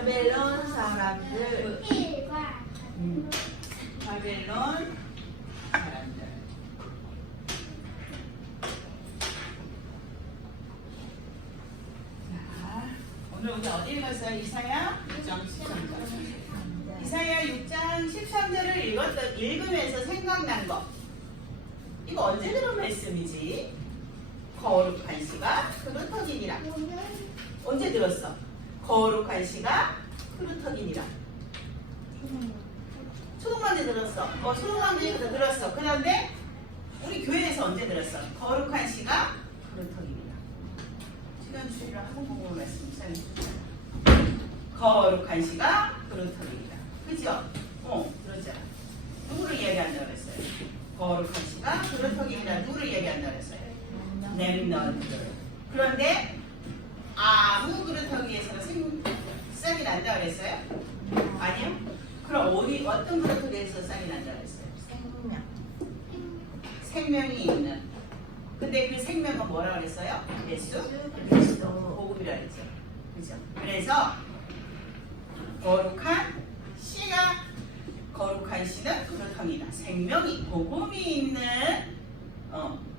바벨론 사람들. 바벨론 사람들. 자, 오늘 우리 어디 읽었어요? 이사야 6장 13절. 이사야 6장 13절을 읽으면서 생각난 거. 이거 언제 들은 말씀이지? 거룩한 시가 그루터기니라. 언제 들었어? 거룩한 시가 그루터기니라. 초등반대 들었어. 초등반대에서 들었어. 그런데 우리 교회에서 언제 들었어? 거룩한 시가 그루터기니라. 지난 주일에 한번 보고 말씀 전해주셨잖아. 거룩한 시가 그루터기니라. 그죠? 들었잖아. 누구를 얘기한다고 그랬어요? 거룩한 시가 그루터기니라. 누구를 얘기한다고 그랬어요? 렘넌트. 그런데 아무 그루터기에서는 싹이 난다고 그랬어요? 아니요? 그럼 어떤 그루터기에서 싹이 난다고 그랬어요? 생명이 있는. 근데 그 생명은 뭐라고 그랬어요? 예수 그리스도 복음이라 그랬죠. 그죠? 그래서 거룩한 씨는 그루터기다. 생명이 복음이 있는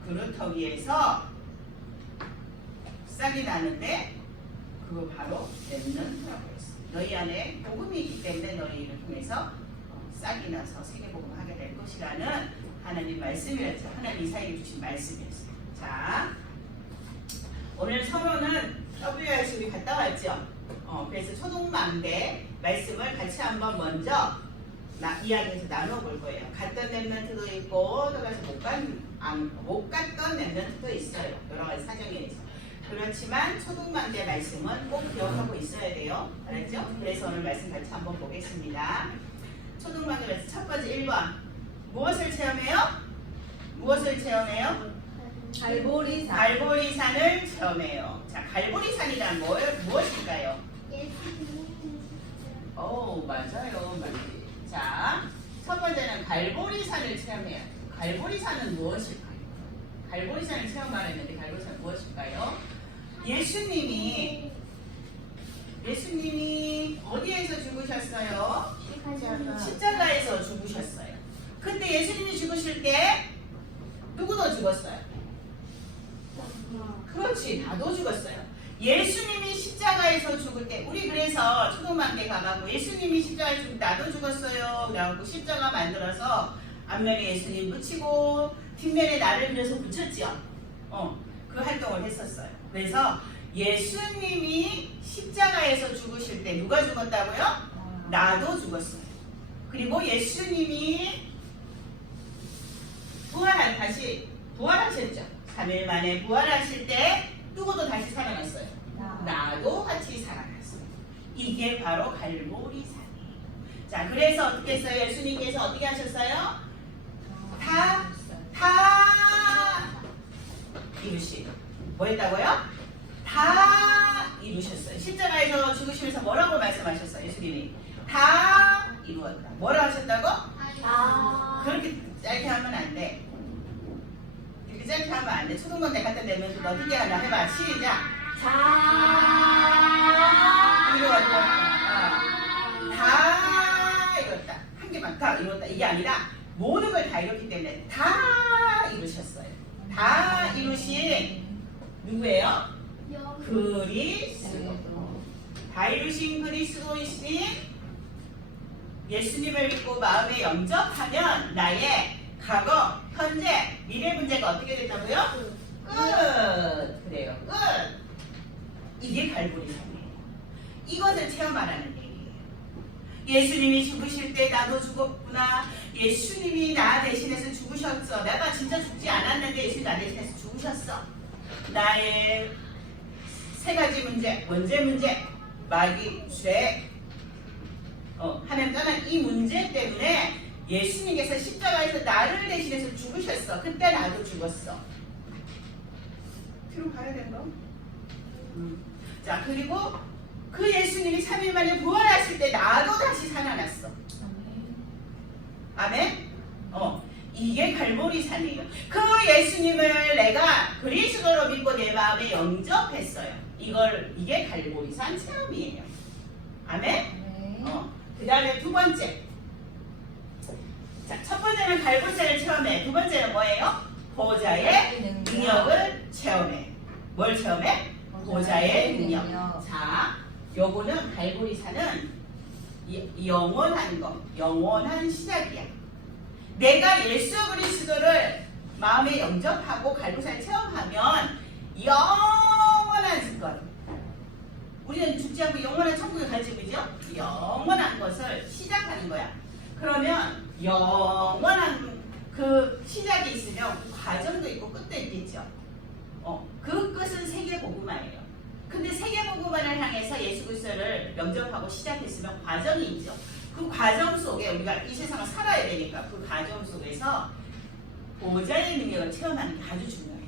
그루터기에서 싹이 나는데 그거 바로 렘넌트라고 했어요. 너희 안에 복음이 있기 때문에 너희를 통해서 싹이 나서 세계복음 하게 될 것이라는 하나님 말씀이었죠. 하나님 이사에게 주신 말씀이었어요. 자, 오늘 서론은 WRC 우리 갔다 왔죠. 그래서 초동망대 말씀을 같이 한번 먼저 이야기해서 나눠볼 거예요. 갔던 렘넌트도 있고 또 가서 못 갔던 렘넌트도 있어요. 여러 가지 사정에 의해서. 그렇지만 초동망대 말씀은 꼭 기억하고 있어야 돼요. 알았죠? 그래서 오늘 말씀 같이 한번 보겠습니다. 초동망대 말씀 첫 번째 1번. 무엇을 체험해요? 갈보리산을 체험해요. 자, 갈보리산이란 무엇일까요? 맞아요. 맞지. 자, 첫 번째는 갈보리산을 체험해요. 갈보리산은 무엇일까요? 갈보리산을 체험하려는데 갈보리산은 무엇일까요? 예수님이 어디에서 죽으셨어요? 십자가에서 죽으셨어요. 근데 예수님이 죽으실 때 누구도 죽었어요? 그렇지, 나도 죽었어요. 예수님이 십자가에서 죽을 때 우리 그래서 초등학교 가가고 예수님이 십자가에 죽을 때 나도 죽었어요. 그래갖고 십자가 만들어서 앞면에 예수님 붙이고 뒷면에 나를 위해서 붙였죠. 그 활동을 했었어요. 그래서 예수님이 십자가에서 죽으실 때 누가 죽었다고요? 나도 죽었어요. 그리고 예수님이 다시 부활하셨죠. 3일 만에 부활하실 때 누구도 다시 살아났어요. 나도 같이 살아났어요. 이게 바로 갈보리산이에요. 자, 그래서 어떻게 했어요? 예수님께서 어떻게 하셨어요? 다 이루시. 뭐 했다고요? 다 이루셨어요. 십자가에서 죽으시면서 뭐라고 말씀하셨어요? 예수님이 다 이루었다. 뭐라고 하셨다고? 그렇게 짧게 하면 안 돼. 이렇게 짧게 하면 안 돼. 초등반대 갖다 대면 어떻게 하나 해봐. 시작. 이루었다. 다 이뤘다. 한 개만 다 이뤘다. 이게 아니라 모든 걸 다 이뤘기 때문에 다 이루셨어요. 다 이루신 누구예요? 그리스도. 다 이루신 그리스도이신 예수님을 믿고 마음에 영접하면 나의 과거, 현재, 미래 문제가 어떻게 됐다고요? 끝! 그래요. 끝! 이게 갈보리산이에요. 이것을 체험하라는 얘기예요. 예수님이 죽으실 때 나도 죽었구나. 예수님이 나 대신해서 죽으셨어. 내가 진짜 죽지 않았는데 예수님이 나 대신해서 죽으셨어. 나의 세 가지 문제, 원죄 문제, 마귀, 죄, 하나님 떠난 이 문제 때문에 예수님께서 십자가에서 나를 대신해서 죽으셨어. 그때 나도 죽었어. 뒤로 가야 된다. 자, 그리고 그 예수님이 3일 만에 부활하실 때 나도 다시 살아났어. 아멘? 이게 갈보리산이에요. 그 예수님을 내가 그리스도로 믿고 내 마음에 영접했어요. 이게 갈보리산 체험이에요. 아멘? 네. 그 다음에 두 번째. 자, 첫 번째는 갈고리살을 체험해. 두 번째는 뭐예요? 보좌의 능력을 체험해. 뭘 체험해? 보좌의 능력. 자, 요거는 갈고리살은 영원한 거, 영원한 시작이야. 내가 예수 그리스도를 마음에 영접하고 갈고리살 체험하면 영원한 것. 우리는 죽지 않고 영원한 천국에 가지, 그죠? 영원한 것을 시작하는 거야. 그러면 영원한 그 시작이 있으면 그 과정도 있고 끝도 있겠죠. 그 끝은 세계복음화예요. 근데 세계복음화를 향해서 예수 그리스도를 영접하고 시작했으면 과정이 있죠. 그 과정 속에 우리가 이 세상을 살아야 되니까 그 과정 속에서 보좌의 능력을 체험하는 게 아주 중요해요.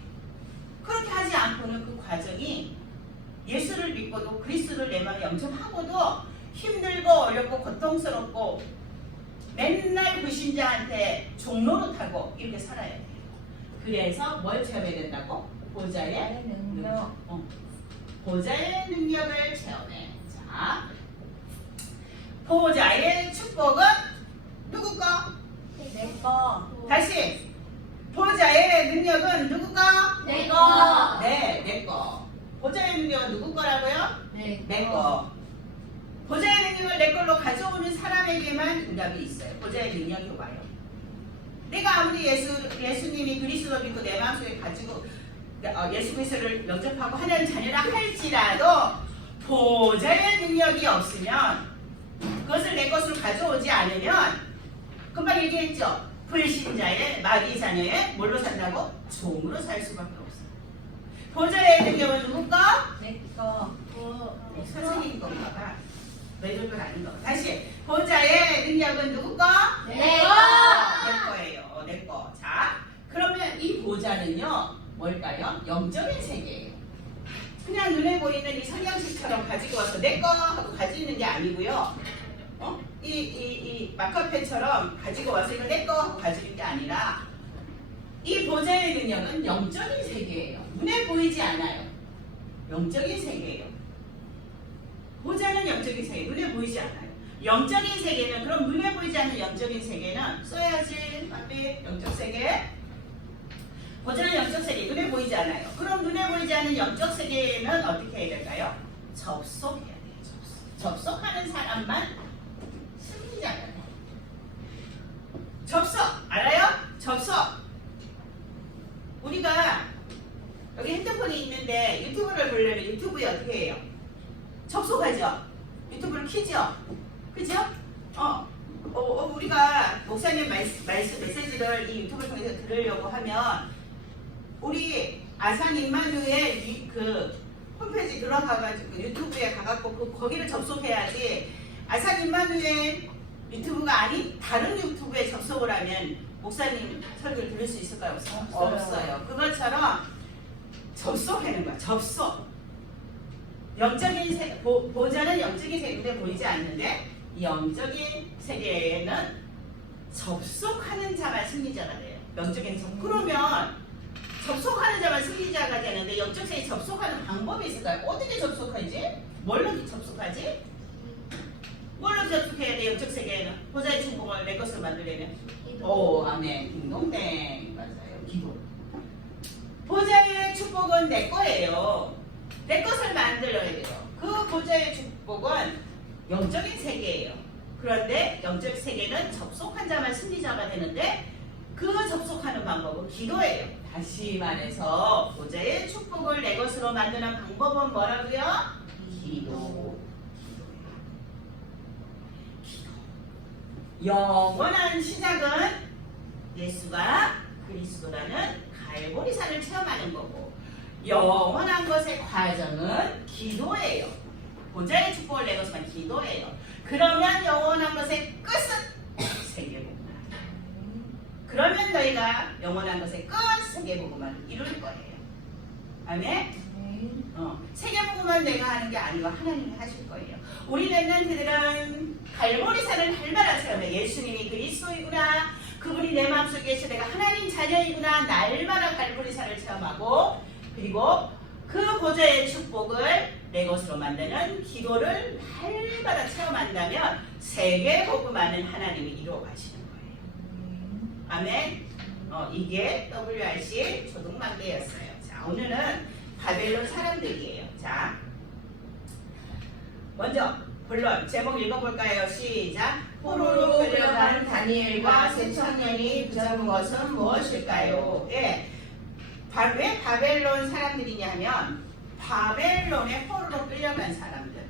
그렇게 하지 않고는 그 과정이 예수를 믿고도 그리스도를 내 마음에 영접하고도 힘들고 어렵고 고통스럽고 맨날 불신자한테 종노릇하고 이렇게 살아야 돼요. 그래서 뭘 체험해야 된다고? 보좌의 능력. 보좌의 능력을 체험해. 자, 보좌의 축복은 누구 거? 내 거. 다시. 보좌의 능력은 누구 거? 내 거. 네, 내 거. 보좌의 능력은 누구 거라고요? 내 거. 보좌의 능력을 내 걸로 가져오는 사람에게만 응답이 있어요. 보좌의 능력이 와요. 내가 아무리 예수님이 그리스도 믿고 내 마음속에 가지고 예수 그리스도를 영접하고 하나님 자녀라 할지라도 보좌의 능력이 없으면 그것을 내 것으로 가져오지 않으면 금방 얘기했죠. 불신자의 마귀 자녀의 뭘로 산다고? 종으로 살 수밖에 없어요. 보좌의 능력은 누구 거? 내 거. 선생님 건가 봐. 너희들 건 아닌 거. 다시. 보좌의 능력은 누구 거? 내 거. 내 거예요. 내 거. 자, 그러면 이 보좌는요, 뭘까요? 영적인 세계예요. 그냥 눈에 보이는 이 성냥식처럼 가지고 와서 내 거 하고 가지는 게 아니고요. 이 마카펜처럼 가지고 와서 이거 내 거 하고 가지는 게 아니라 이 보좌의 능력은 영적인 세계예요. 눈에 보이지 않아요. 영적인 세계예요. 보좌는 영적인 세계, 눈에 보이지 않아요. 영적인 세계는, 그럼 눈에 보이지 않는 영적인 세계는 써야지. 앞에 영적 세계. 보좌는 영적 세계, 눈에 보이지 않아요. 그럼 눈에 보이지 않는 영적 세계는 어떻게 해야 될까요? 접속해야 돼요. 접속하는 사람만 승리자가 돼요. 접속 알아요? 접속. 우리가 여기 핸드폰이 있는데 유튜브를 보려면 유튜브에 어떻게 해요? 접속하죠. 유튜브를 키죠. 그죠? 우리가 목사님 말씀 메시지를 이 유튜브를 통해서 들으려고 하면 우리 아산 임마누엘 그 홈페이지 들어가가지고 유튜브에 가갖고 거기를 접속해야지. 아산 임마누엘 유튜브가 아닌 다른 유튜브에 접속을 하면 목사님 설교를 들을 수 있을까요? 없어요. 그것처럼 접속하는 거야. 접속. 영적인 세계, 보좌는 영적인 세계 눈에 보이지 않는데 이 영적인 세계에는 접속하는 자만 승리자가 돼요. 영적인 접. 그러면 접속하는 자만 승리자가 되는데 영적 세계에 접속하는 방법이 있을까요? 어떻게 접속하지? 뭘로 접속하지? 뭘로 접속해야 돼? 영적 세계에는 보좌의 축복을 내 것으로 만들려면 오, 아멘. 딩동댕. 맞아요. 기도. 보좌의 축복은 내 거예요. 내 것을 만들어야 돼요. 그 보좌의 축복은 영적인 세계예요. 그런데 영적 세계는 접속한 자만 승리자가 되는데 그 접속하는 방법은 기도예요. 다시 말해서 보좌의 축복을 내 것으로 만드는 방법은 뭐라고요? 기도. 영원한 시작은 예수가 그리스도라는 갈보리산을 체험하는 거고 영원한 것의 과정은 기도예요. 보좌의 축복을 내 것만 기도예요. 그러면 영원한 것의 끝은 세계복음화. 그러면 너희가 영원한 것의 끝 세계복음화를 이룰 거예요. 아멘? 세계복음화는 내가 하는 게 아니고 하나님이 하실 거예요. 우리 렘넌트들은 갈보리산을 날마다 체험해. 예수님이 그리스도이구나. 그분이 내 마음속에 계셔. 내가 하나님 자녀이구나. 날마다 갈보리산을 체험하고 그리고 그 보좌의 축복을 내 것으로 만드는 기도를 날마다 체험한다면 세계 복음하는 하나님이 이루어 가시는 거예요. 아멘. 이게 WRC 초등망대였어요. 자, 오늘은 바벨론 사람들이에요. 자, 먼저 본론 제목 읽어볼까요? 시작. 포로로 끌려간 다니엘과 세 청년이 붙잡은 것은 무엇일까요? 예. 왜 바벨론 사람들이냐면 바벨론의 포로로 끌려간 사람들.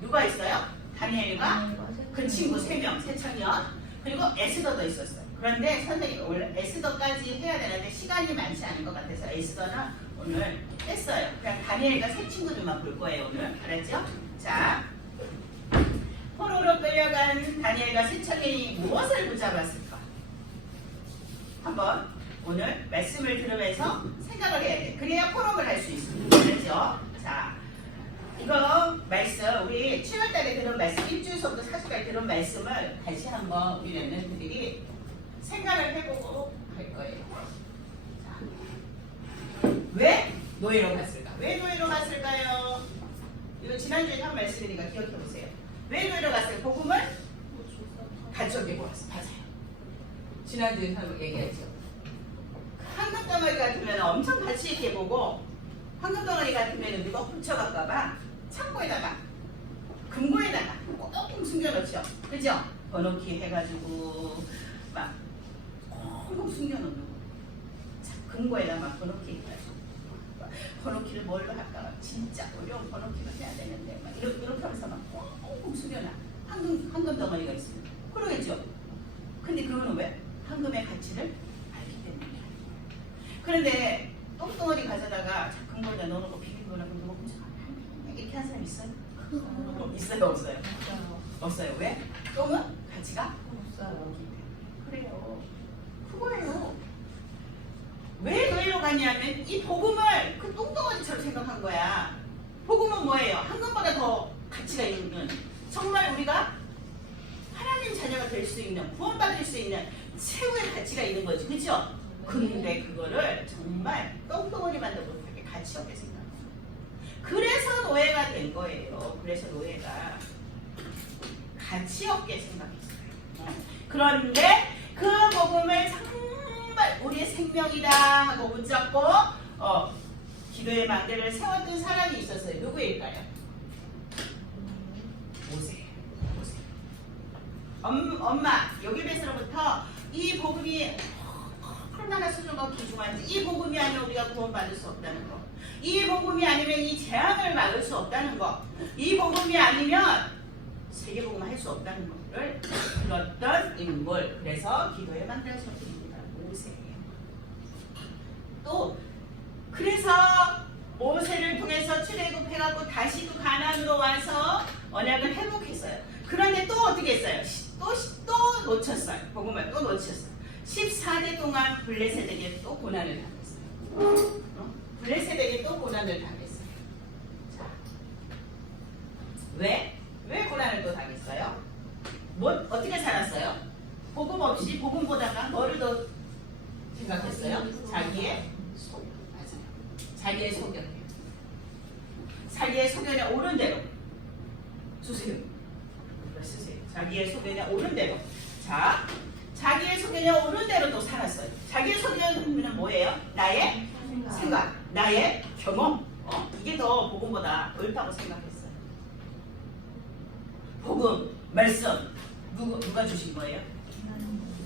누가 있어요? 다니엘과 그 친구 3명, 세 청년. 그리고 에스더도 있었어요. 그런데 선생님이 원래 에스더까지 해야 되는데 시간이 많지 않은 것 같아서 에스더는 오늘 뺐어요. 그냥 다니엘과 세 친구들만 볼 거예요 오늘. 알았죠? 자, 포로로 끌려간 다니엘과 세 청년이 무엇을 붙잡았을까? 한번 오늘 말씀을 들으면서 생각을 해야 돼. 그래야 포럼을 할 수 있습니다. 그렇죠? 자, 이거 말씀 우리 7월달에 들은 말씀, 일주일서부터 4주까지 들은 말씀을 다시 한번 우리 랩런트들이 생각을 해보고 할 거예요. 자, 왜 노예로 갔을까? 왜 노예로 갔을까요? 이거 지난주에 한 말씀이니까 기억해 보세요. 왜 노예로 갔어요? 복음을 가져오고 왔어. 맞아요. 지난주에 한 얘기했죠. 황금 덩어리 같으면 엄청 가치 있게 보고 황금 덩어리 같으면 누가 훔쳐갈까봐 창고에다가 금고에다가 꽁꽁 숨겨놓죠. 그죠? 번호키 해가지고 막 꽁꽁 숨겨놓는 거. 금고에다 막 번호키 해가지고 번호키를 뭘로 할까? 진짜 어려운 번호키를 해야 되는데 막 이렇게 하면서 막 꽁꽁 숨겨놔. 황금 덩어리가 있어요. 그러겠죠? 근데 그거는 왜? 황금의 가치를 알기 때문이야. 그런데 똥덩어리 가져다가 금고에다 넣어놓고 비밀번호 누가 훔쳐가 이렇게 한 사람 있어요? 있어요? 없어요? 없어요. 왜? 똥은 가치가 없어요. 그래요. 그거예요. 왜 노예로 가냐면 이 복음을 그 똥덩어리처럼 생각한 거야. 복음은 뭐예요? 황금보다 더 가치가 있는, 정말 우리가 하나님 자녀가 될 수 있는, 구원받을 수 있는 최고의 가치가 있는 거지. 그죠? 근데 그거를 정말 똥덩어리만도 못하게 가치 없게 생각해요. 그래서 노예가 된 거예요. 그래서 노예가 가치 없게 생각했어요. 그런데 그 복음을 정말 우리의 생명이다 하고 붙잡고 기도의 망대를 세웠던 사람이 있었어요. 누구일까요? 모세. 엄마 요게벳으로부터 이 복음이 얼마나 소중하고 귀중한지, 이 복음이 아니면 우리가 구원받을 수 없다는 거, 이 복음이 아니면 이 재앙을 막을 수 없다는 거, 이 복음이 아니면 세계복음 할 수 없다는 것을 들었던 인물. 그래서 기도의 망대를 세웠습니다. 모세예요. 또 그래서 모세를 통해서 출애굽해갖고 다시 그 가나안으로 와서 언약을 회복했어요. 그런데 또 어떻게 했어요? 또 놓쳤어요. 복음을 또 놓쳤어요. 14대 동안 블레셋에게 또 고난을 당했어요. 블레셋에게 또 고난을 당했어요. 자, 왜 고난을 또 당했어요? 어떻게 살았어요? 복음 없이 복음 보다가 뭐를 더 생각했어요? 자기의 속. 맞아요. 자기의 소견이에요. 자기의 소견에 옳은 대로 주세요. 쓰세요. 자기의 소견에 옳은 대로. 자, 자기의 소견에 옳은 대로 또 살았어요. 자기의 소견은 뭐예요? 나의 생각, 나의 경험. 이게 더 복음보다 옳다고 생각했어요. 복음, 말씀 누가 주신 거예요?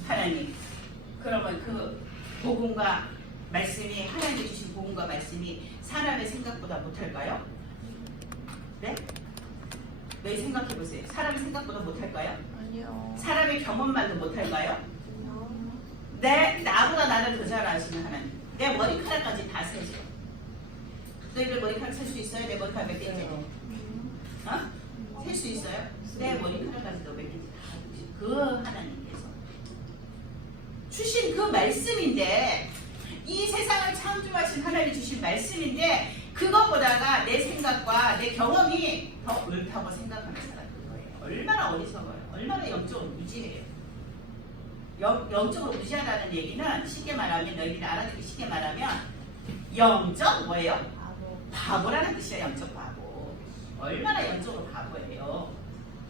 하나님. 그러면 그 복음과 말씀이, 하나님이 주신 복음과 말씀이 사람의 생각보다 못할까요? 네? 네, 생각해 보세요. 사람의 생각보다 못할까요? 아니요. 사람의 경험만도 못할까요? 아니요. 나보다 나를 더 잘 아시는 하나님. 내 머리카락까지 다 세죠. 너희들 머리카락 셀 수 있어요? 내 머리카락 몇 개인지? 셀 수 있어요? 내 머리카락까지 너 몇 개인지 다 아시죠. 그 하나님께서 주신 그 말씀인데, 이 세상을 창조하신 하나님이 주신 말씀인데, 그것보다가 내 생각과 내 경험이 더 옳다고 생각하는 사람인 거예요. 얼마나 어리석어요. 얼마나 영적으로 무지해요. 영적으로 무지하다는 얘기는 쉽게 말하면, 너희들이 알아듣기 쉽게 말하면 영적 뭐예요? 바보. 바보라는 뜻이야. 영적 바보. 얼마나 영적으로 바보예요.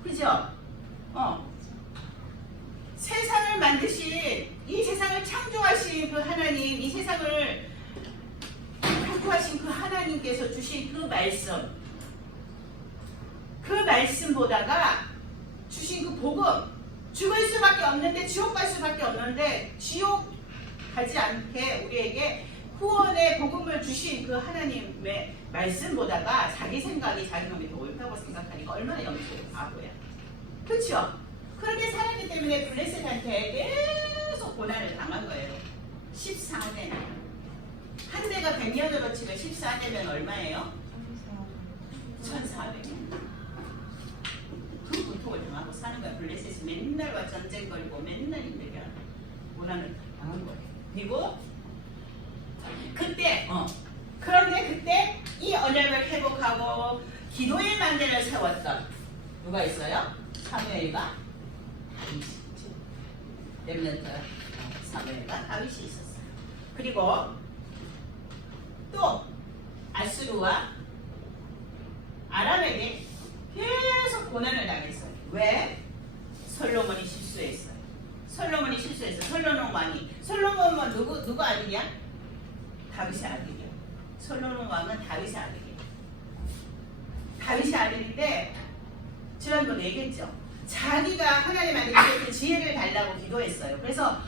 그죠? 세상을 만드신 이 세상을 창조하신 그 하나님, 이 세상을 창조하신 그 하나님께서 주신 그 말씀 보다가 주신 그 복음, 죽을 수밖에 없는데 지옥 갈 수밖에 없는데 지옥 가지 않게 우리에게 후원의 복음을 주신 그 하나님의 말씀 보다가 자기 생각이 자기 마음이 더 옳다고 생각하니까 얼마나 영적으로 바보야. 그렇죠? 그렇게 살았기 때문에 블레셋한테 계속 고난을 당한 거예요. 14년. 한 대가 100년으로 치면 14년이면 얼마예요? 1400년. 그 고통을 당하고 사는 거야. 블레셋이 맨날 와 전쟁 걸고 맨날 힘들게 하는 고난을 당한 거예요. 그리고 그때 그런데 그때 이 언약을 회복하고 기도의 만대를 세웠던 누가 있어요? 사무엘과 다윗이죠. 렘넌트 사무엘과 다윗이 있었어요. 그리고 또 아수르와 아람에게 계속 고난을 당했어요. 왜? 솔로몬이 실수했어요. 솔로몬 왕이. 솔로몬은 누구 아들이야? 다윗의 아들이야. 솔로몬 왕은 다윗의 아들이야. 다윗의 아들인데 지난번에 얘기했죠. 자기가 하나님한테 지혜를 달라고 기도했어요. 그래서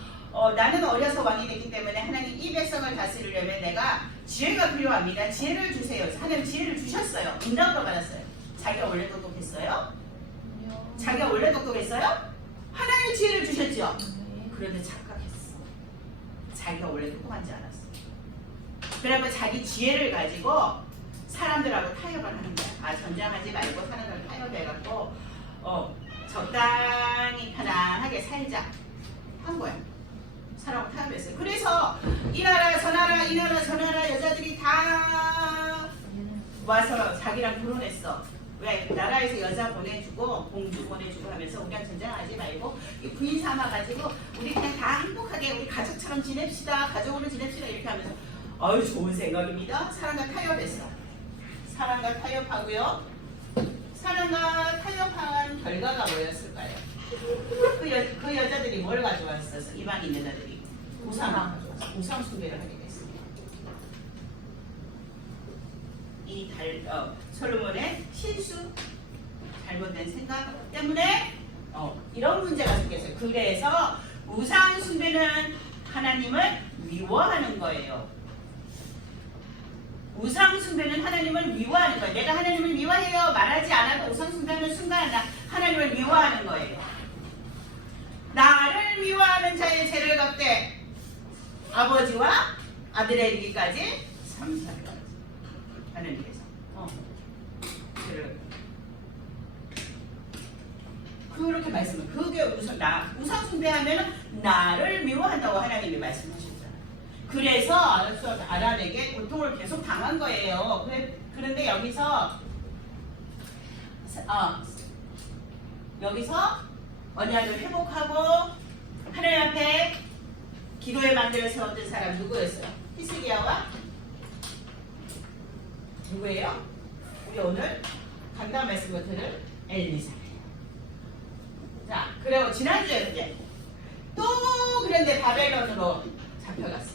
나는 어려서 왕이 됐기 때문에 하나님 이 백성을 다스리려면 내가 지혜가 필요합니다. 지혜를 주세요. 하나님 지혜를 주셨어요. 응답도 받았어요. 자기가 원래 똑똑했어요? 자기가 원래 똑똑했어요? 하나님 지혜를 주셨죠? 그런데 착각했어. 자기가 원래 똑똑한지 알았어. 그래서 자기 지혜를 가지고 사람들하고 타협을 하는 거야. 아, 전쟁하지 말고 사람들하고 타협해갖고 적당히 편안하게 살자 한 거야. 사람하고 타협했어요. 그래서 이 나라 저 나라 이 나라 저 나라 여자들이 다 와서 자기랑 결혼했어. 왜? 나라에서 여자 보내주고 공주 보내주고 하면서 우리랑 전쟁하지 말고 부인 삼아가지고 우리 그냥 다 행복하게 우리 가족처럼 지냅시다. 가족으로 지냅시다. 이렇게 하면서 아유 좋은 생각입니다. 사랑과 타협했어. 사랑과 타협하고요. 사랑과 타협한 결과가 뭐였을까요? 그 여자들이 뭘 가져왔었어? 이방인 여자들이 우상을 가져왔어. 우상 숭배를 하게 됐습니다. 솔로몬의 실수, 잘못된 생각 때문에 이런 문제가 생겼어요. 그래서 우상 숭배는 하나님을 미워하는 거예요. 우상 숭배는 하나님을 미워하는 거예요. 내가 하나님을 미워해요 말하지 않아도 우상 숭배하는 순간 하나님을 미워하는 거예요. 나를 미워하는 자의 죄를 갚되 아버지와 아들에 이르기까지 3사까지 하나님께서 그렇게 말씀을 그게 우상 숭배하면 나를 미워한다고 하나님이 말씀하셨잖아요. 그래서 아람에게 고통을 계속 당한 거예요. 그런데 여기서 언약을 회복하고 하나님 앞에 기도의 만대를 세웠던 사람 누구였어요? 히스기야와 누구예요? 우리 오늘 강단 말씀을 들을 엘리사예요. 자, 그리고 지난주에 이제 또 그런데 바벨론으로 잡혀갔어.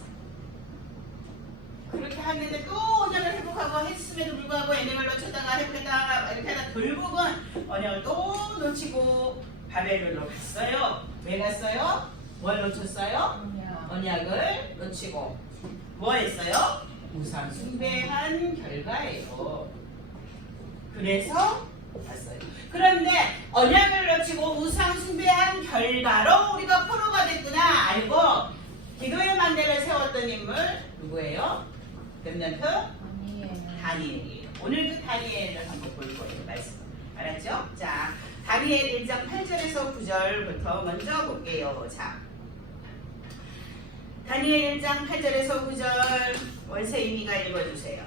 그렇게 하는데 또 언약을 회복하고 했음에도 불구하고 언약을 놓쳤다가 회복했다가 이렇게 하다 결국은 언약을 또 놓치고 바벨론으로 갔어요. 왜 갔어요? 뭘 놓쳤어요? 언약을 놓치고 뭐 했어요? 우상 숭배한 결과예요. 그래서 갔어요. 그런데 언약을 놓치고 우상 숭배한 결과로 우리가 포로가 됐구나 알고 기도의 만대를 세웠던 인물 누구예요? 렘넌트? 다니엘이에요. 오늘 그 다니엘을 한번 볼 거예요. 말씀. 알았죠? 자, 다니엘 1장 8절에서 9절부터 먼저 볼게요. 자, 다니엘 1장 8절에서 9절 원세임이가 읽어주세요.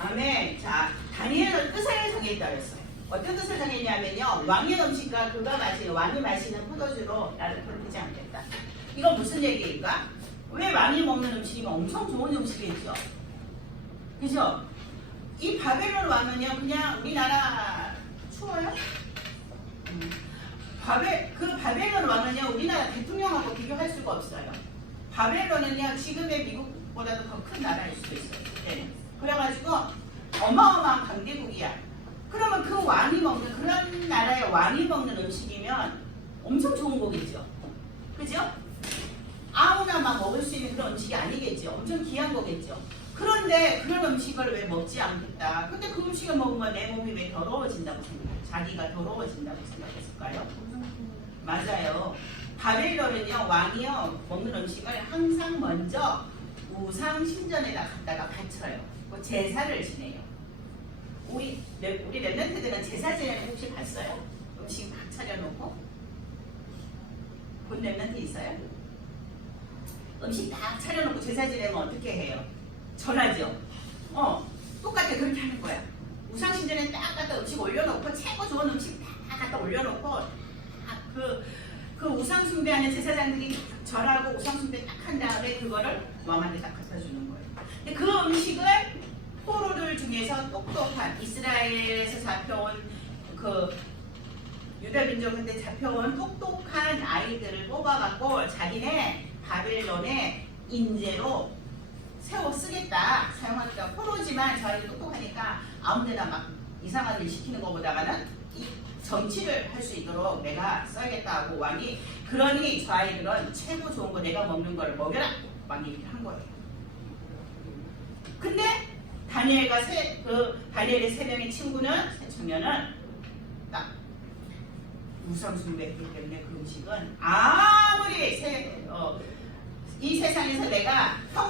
다음에 자 다니엘은 뜻을 정했다 그랬어요. 어떤 뜻을 정했냐면요. 왕의 음식과 그가 마시는 왕이 마시는 포도주로 나를 괴롭히지 않겠다. 이건 무슨 얘기일까? 왜 왕이 먹는 음식이면 엄청 좋은 음식이겠죠. 그죠? 이 바벨론 왕은요 그냥 우리나라 추워요? 그 바벨론 왕은요 우리나라 대통령하고 비교할 수가 없어요. 바벨론은요 지금의 미국보다도 더 큰 나라일 수도 있어요. 그때는. 그래가지고 어마어마한 강대국이야. 그러면 그 왕이 먹는 그런 나라의 왕이 먹는 음식이면 엄청 좋은 거겠죠. 그죠? 아무나 막 먹을 수 있는 그런 음식이 아니겠죠. 엄청 귀한 거겠죠. 그런데 그런 음식을 왜 먹지 않겠다. 근데 그 음식을 먹으면 내 몸이 왜 더러워진다고 생각해요? 자기가 더러워진다고 생각했을까요? 맞아요. 바벨론은요 왕이요 먹는 음식을 항상 먼저 우상 신전에다 갖다가 바쳐요. 그 제사를 지내요. 우리 랩런트들은 제사 지내는 거 혹시 봤어요? 음식 막 차려놓고 본 랩런트 있어요? 음식 다 차려놓고 제사 지내면 어떻게 해요? 전하죠. 똑같아 그렇게 하는 거야. 우상 신전에 딱 갖다 음식 올려놓고 최고 좋은 음식 다 갖다 올려놓고 그 우상 숭배하는 제사장들이 절하고 우상 숭배 딱 한 다음에 그거를 왕한테 딱 갖다 주는 거예요. 근데 그 음식을 포로들 중에서 똑똑한 이스라엘에서 잡혀온 그 유다 민족한테 잡혀온 똑똑한 아이들을 뽑아갖고 자기네 바벨론의 인재로 세워 쓰겠다 사용하니까 포로지만 저희는 똑똑하니까 아무데나 막 이상한 일 시키는 것보다는 이 정치를 할 수 있도록 내가 써야겠다 하고 왕이 그러니 저 아이들은 최고 좋은 거 내가 먹는 걸 먹여라 왕이 이렇게 한 거예요. 근데 다니엘의 세 명의 친구는 세 청년은 딱 우상 숭배했기 때문에 그 음식은 아무리 이 세상에서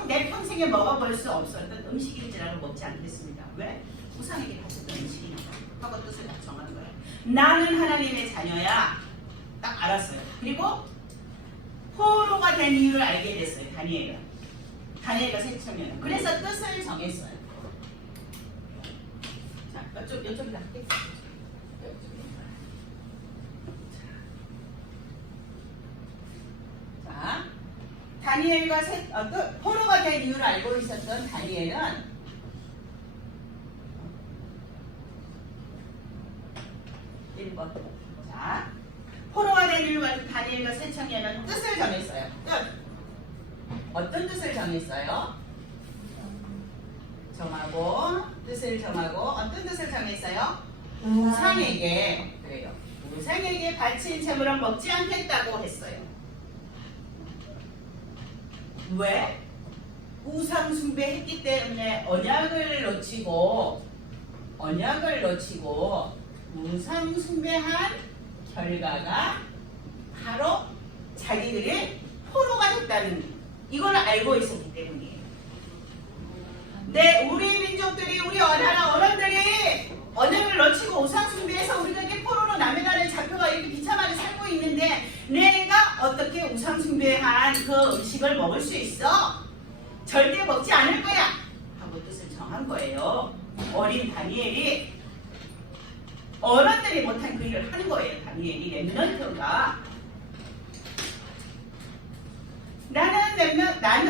내 평생에 먹어볼 수 없었던 음식인지라도 먹지 않겠습니다. 왜? 우상에게 바쳤던 음식이니까 하고 뜻을 딱 정하는 거예요. 나는 하나님의 자녀야. 딱 알았어요. 그리고 포로가 된 이유를 알게 됐어요. 다니엘과 세 청년은. 그래서 뜻을 정했어요. 자, 이쪽이다. 자, 다니엘과 포로가 된 이유를 알고 있었던 다니엘은 1번. 자, 포로가 된 이유를 알고 다니엘과 세 청년은 뜻을 정했어요. 뜻. 어떤 뜻을 정했어요? 뜻을 정하고 어떤 뜻을 정했어요? 우상에게 그래요. 우상에게 바친 제물은 먹지 않겠다고 했어요. 왜? 우상 숭배했기 때문에 언약을 놓치고 우상 숭배한 결과가 바로 자기들이 포로가 됐다는 이걸 알고 있었기 때문이에요. 우리 민족들이 우리 나라 어른들이 언약을 놓치고 우상 숭배해서 우리가 이렇게 포로로 남의 나라에 잡혀가 이렇게 비참하게 살고 있는데 내가 어떻게 우상 숭배한 그 음식을 먹을 수 있어? 절대 먹지 않을 거야! 하고 뜻을 정한 거예요. 어린 다니엘이 어른들이 못한 그 일을 한 거예요. 다니엘이 랩런트가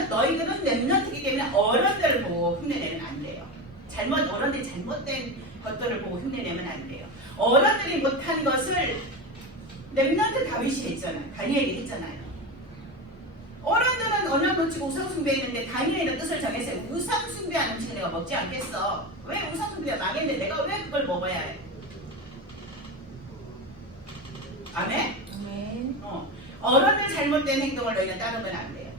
너희들은 랩런트이기 때문에 어른들을 보고 흉내내면 안 돼요. 어른들이 잘못된 것들을 보고 흉내내면 안 돼요. 어른들이 못한 것을 랩런트 다윗이 했잖아요. 다니엘이 했잖아요. 어른들은 언약 놓치고 우상 숭배했는데 다니엘은 뜻을 정했어요. 우상 숭배한 음식을 내가 먹지 않겠어. 왜 우상 숭배가 망했는데 내가 왜 그걸 먹어야 해? 아멘? 어른들 잘못된 행동을 너희는 따르면 안 돼요.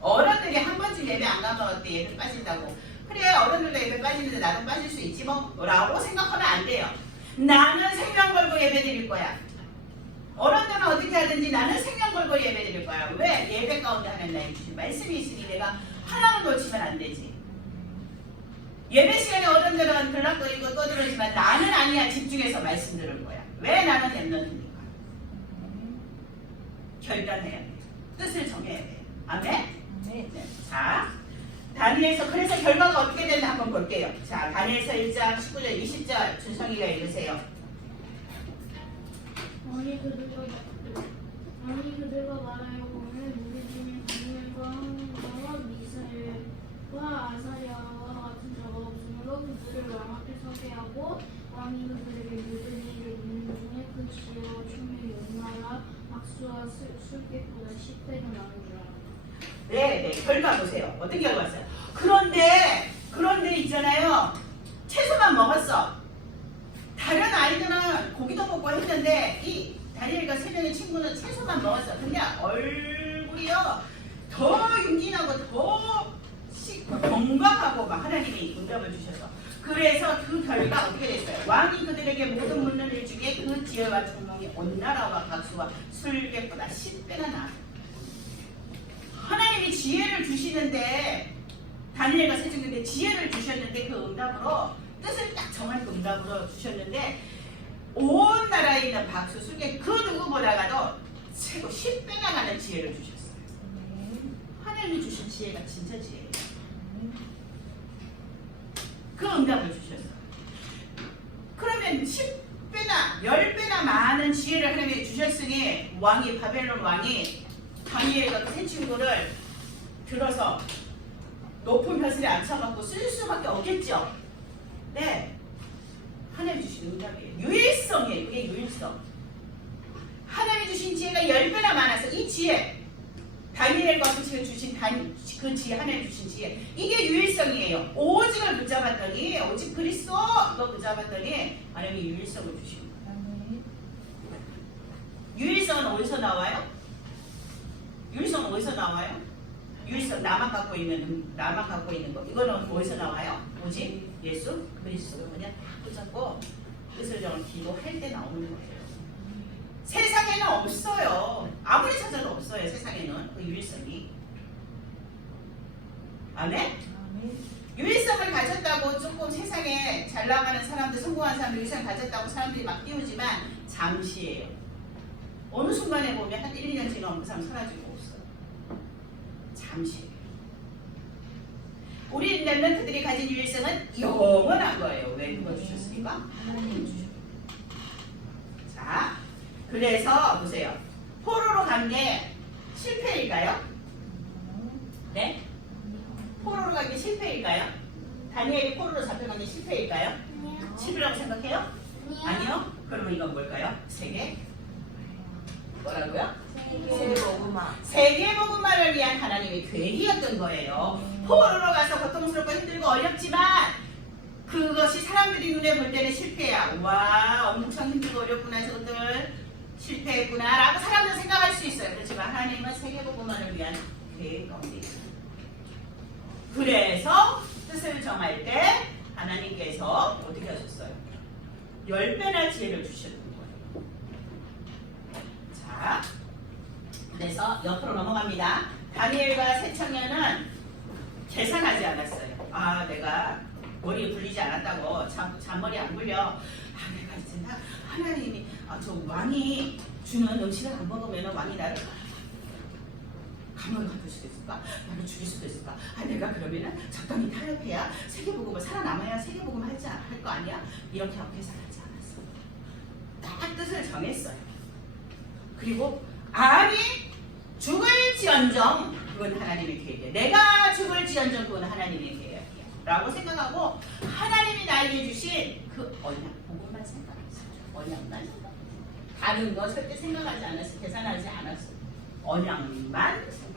어른들이 한 번쯤 예배 안 가면 어때? 예배 빠진다고. 그래 어른들도 예배 빠지는데 나도 빠질 수 있지 뭐 라고 생각하면 안 돼요. 나는 생명 걸고 예배 드릴 거야. 어른들은 어떻게 하든지 나는 생명 걸고 예배 드릴 거야. 왜? 예배 가운데 하나님 나에게 주신 말씀이 있으니 내가 하나를 놓치면 안 되지. 예배 시간에 어른들은 들락거리고 떠들지만 나는 아니야. 집중해서 말씀 들을 거야. 왜? 나는 랩런트니까. 결단해야 돼. 뜻을 정해야 돼. 아멘? 네. 자, 다니엘서 그래서 결과가 어떻게 됐나 한번 볼게요. 자, 다니엘서 1장 19절 20절 준성이가 읽으세요. 아니 그들과 말하여 보면 우리 중에 다니엘과 하나님과 미사엘과 아사랴와 같은 자가 없으므로 그들을 왕 앞에 서게 하고 왕이 그들에게 모든 일을 묻는 중에 그 지혜와 춤의 연나라 박수와 술객보다 10배가 많은 줄 알아. 네, 결과 보세요. 어떤 결과 왔어요? 그런데 있잖아요. 채소만 먹었어. 다른 아이들은 고기도 먹고 했는데 이 다니엘과 세 명의 친구는 채소만 먹었어. 근데 얼굴이요 더 윤진하고 더 건강하고 막 하나님이 응답을 주셔서 그래서 그 결과 어떻게 됐어요? 왕이 그들에게 모든 묻는 일 중에 그 지혜와 총명이 온 나라와 박수와 술객보다 10배나 나아. 하나님이 지혜를 주시는데 다니엘과 세 친구인데 지혜를 주셨는데 그 응답으로 뜻을 딱 정한 그 응답으로 주셨는데 온 나라에 있는 박수 술객 그 누구보다가도 최고 10배나 가는 지혜를 주셨어요. 하나님이 주신 지혜가 진짜 지혜예요. 그 응답을 주셨어요. 그러면 10배나 10배나 많은 지혜를 하나님이 주셨으니 왕이 바벨론 왕이 다니엘과 그 세 친구를 들어서 높은 벼슬에 앉혀갖고 쓸 수밖에 없겠죠. 네. 하나님 주신 응답이에요. 유일성이에요. 이게 유일성. 하나님이 주신 지혜가 10배나 많아서 이 지혜 다니엘과 그 지혜 주신 그 지혜 하나님 주신 지혜 이게 유일성이에요. 오직을 붙잡았더니 오직 그리스도 이거 붙잡았더니 하나님이 유일성을 주신 거예요. 유일성은 어디서 나와요? 유일성은 어디서 나와요? 유일성 나만 갖고 있는 거 이거는 어디서 나와요? 오직 예수 그리스도를 그냥 딱 붙잡고 뜻을 정한 기도할 때 나오는 거예요. 세상에는 없어요. 아무리 찾아도 없어요. 세상에는 그 유일성이. 아멘? 유일성을 가졌다고 조금 세상에 잘 나가는 사람들 성공한 사람들 유일성을 가졌다고 사람들이 막 띄우지만 잠시예요. 어느 순간에 보면 한 1, 2년 지나면 그 사람 사라지고 없어요. 잠시. 우리 렘넌트들이 가진 유일성은 영원한 거예요. 왜 누가 주셨습니까? 하나님이 주셨어요. 자, 그래서 보세요. 포로로 간 게 실패일까요? 네? 포로로 간 게 실패일까요? 다니엘이 포로로 잡혀간 게 실패일까요? 실패라고 생각해요? 아니요. 그러면 이건 뭘까요? 세계? 뭐라고요? 세계복음화를 위한 하나님의 계획이었던 거예요. 포로로 가서 고통스럽고 힘들고 어렵지만 그것이 사람들이 눈에 볼 때는 실패야. 와 엄청 힘들고 어렵구나 저것들 실패했구나 라고 사람들은 생각할 수 있어요. 그렇지만 하나님은 세계복음화를 위한 계획 가운데 있어요. 그래서 뜻을 정할 때 하나님께서 어떻게 하셨어요? 10배나 지혜를 주셨던 거예요. 자, 그래서 옆으로 넘어갑니다. 다니엘과 세 청년은 계산하지 않았어요. 아, 내가 머리에 불리지 않았다고 잔머리 안 굴려. 아, 내가 진짜 하나님이 저 왕이 주는 음식을 안 먹으면 왕이 나를 감옥에 가둘 수도 있을까? 나를 죽일 수도 있을까? 아, 내가 그러면은 적당히 타협해야 세계복음을 살아남아야 세계복음 할 거 아니야? 이렇게 계산하지 않았어요. 딱 뜻을 정했어요. 그리고 아니 죽을지언정 그건 하나님의 계획이에요. 내가 죽을지언정 그건 하나님의 계획이에요. 라고 생각하고 하나님이 나에게 주신 그 언약 복음만 생각했어요. 언약만 생각했어요. 다른 거 절대 생각하지 않았어요. 계산하지 않았어요. 언약만 생각했어요.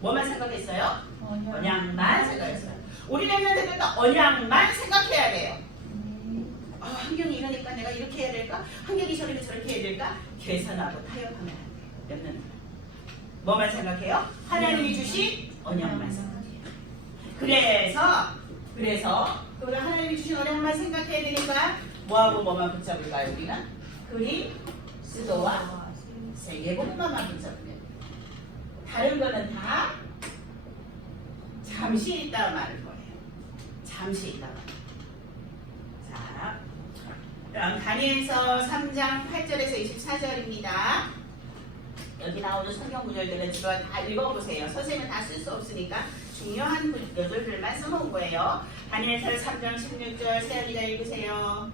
뭐만 생각했어요? 언약만 생각했어요. 우리 렘넌트들도 언약만 생각해야 돼요. 아, 환경이 이러니까 내가 이렇게 해야 될까? 환경이 저렇게 해야 될까? 계산하고 타협하면 안 돼요. 렘넌트. 뭐만 생각해요? 하나님이 주신 언약만 생각해요. 그래서 그 하나님이 주신 언약만 생각해야 되니까 뭐하고 뭐만 붙잡을까요? 우리가 그리스도와 세계복음만 붙잡으면 돼요. 다른 거는 다 잠시 있다 말을 거예요. 잠시 있다 말. 자, 그럼 다니엘서 3장 8절에서 24절입니다. 여기 나오는 성경 구절들은 지금 다 읽어보세요. 선생님은 다 쓸 수 없으니까 중요한 요절들만 써놓은 거예요. 다니엘서 3장 16절 세연이가 읽으세요.